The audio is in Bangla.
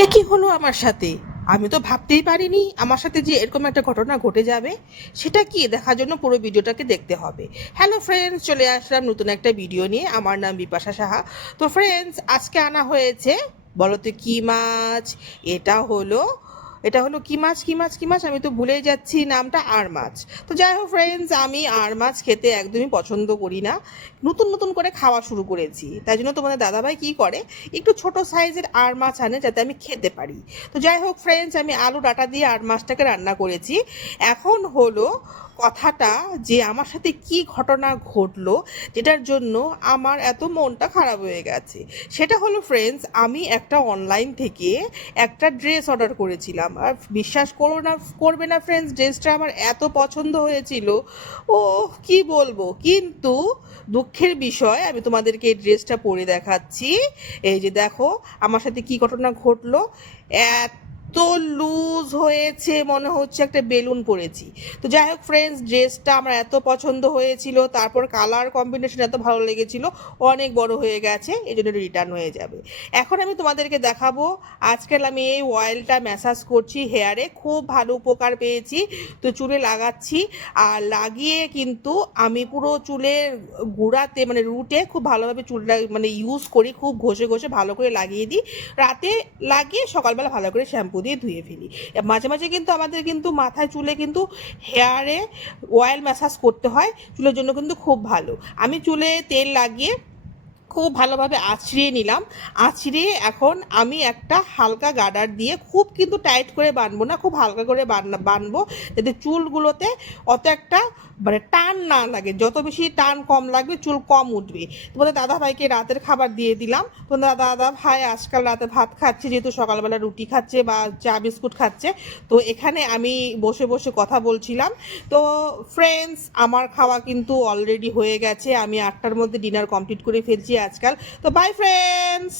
এ কি হলো আমার সাথে? আমি তো ভাবতেই পারিনি আমার সাথে যে এরকম একটা ঘটনা ঘটে যাবে। সেটা কি দেখার জন্য পুরো ভিডিওটাকে দেখতে হবে। হ্যালো ফ্রেন্ডস, চলে আসলাম নতুন একটা ভিডিও নিয়ে। আমার নাম বিপাশা সাহা। তো ফ্রেন্ডস, আজকে আনা হয়েছে, বলো তো কি মাছ? এটা হলো এটা হলো কি মাছ, কি মাছ, কি মাছ, আমি তো ভুলেই যাচ্ছি নামটা। আর মাছ। তো যাই হোক ফ্রেন্ডস, আমি আর মাছ খেতে একদমই পছন্দ করি না। নতুন নতুন করে খাওয়া শুরু করেছি, তাই জন্য তোমাদের দাদাভাই কি করে, একটু ছোট সাইজের আর মাছ আনে যাতে আমি খেতে পারি। তো যাই হোক ফ্রেন্ডস, আমি আলু ডাঁটা দিয়ে আর মাছটাকে রান্না করেছি। এখন হলো কথাটা, যে আমার সাথে কি ঘটনা ঘটলো যেটার জন্য আমার এত মনটা খারাপ হয়ে গেছে। সেটা হলো ফ্রেন্ডস, আমি একটা অনলাইন থেকে একটা ড্রেস অর্ডার করেছিলাম, আর বিশ্বাস করো না, করবে না ফ্রেন্ডস, ড্রেসটা আমার এত পছন্দ হয়েছিল। ও কি বলবো, কিন্তু দুঃখের বিষয় আমি তোমাদেরকে এই ড্রেসটা পরে দেখাচ্ছি। এই যে দেখো আমার সাথে কি ঘটনা ঘটলো। এত লুজ হয়েছে, মনে হচ্ছে একটা বেলুন পরেছি। তো যাই হোক ফ্রেন্ডস, ড্রেসটা আমার এত পছন্দ হয়েছিল, তারপর কালার কম্বিনেশন এত ভালো লেগেছিল, অনেক বড় হয়ে গেছে, এই জন্য রিটার্ন হয়ে যাবে। এখন আমি তোমাদেরকে দেখাবো, আজকাল আমি এই অয়েলটা ম্যাসাজ করছি হেয়ারে, খুব ভালো উপকার পেয়েছি। তো চুলে লাগাচ্ছি, আর লাগিয়ে কিন্তু আমি পুরো চুলের গোড়াতে মানে রুটে খুব ভালোভাবে চুলটা মানে ইউজ করি, খুব ঘষে ঘষে ভালো করে লাগিয়ে দিই। রাতে লাগিয়ে সকালবেলা ভালো করে শ্যাম্পু দিয়ে ধুয়ে ফেলি। মাঝে মাঝে কিন্তু আমাদের কিন্তু মাথায় চুলে কিন্তু হেয়ারে অয়েল ম্যাসাজ করতে হয়, চুলের জন্য কিন্তু খুব ভালো। আমি চুলে তেল লাগিয়ে খুব ভালোভাবে আঁচড়িয়ে নিলাম। আঁচড়িয়ে এখন আমি একটা হালকা গার্ডার দিয়ে, খুব কিন্তু টাইট করে বাঁধবো না, খুব হালকা করে বাঁধবো, যাতে চুলগুলোতে অত একটা মানে টান না লাগে। যত বেশি টান কম লাগবে চুল কম উঠবে। তোমাদের দাদা ভাইকে রাতের খাবার দিয়ে দিলাম। তোমাদের দাদা ভাই আজকাল রাতে ভাত খাচ্ছে, যেহেতু সকালবেলা রুটি খাচ্ছে বা চা বিস্কুট খাচ্ছে। তো এখানে আমি বসে বসে কথা বলছিলাম। তো ফ্রেন্ডস, আমার খাওয়া কিন্তু অলরেডি হয়ে গেছে, আমি 8টার মধ্যে ডিনার কমপ্লিট করে ফেলছি আজকাল। তো বাই ফ্রেন্ডস।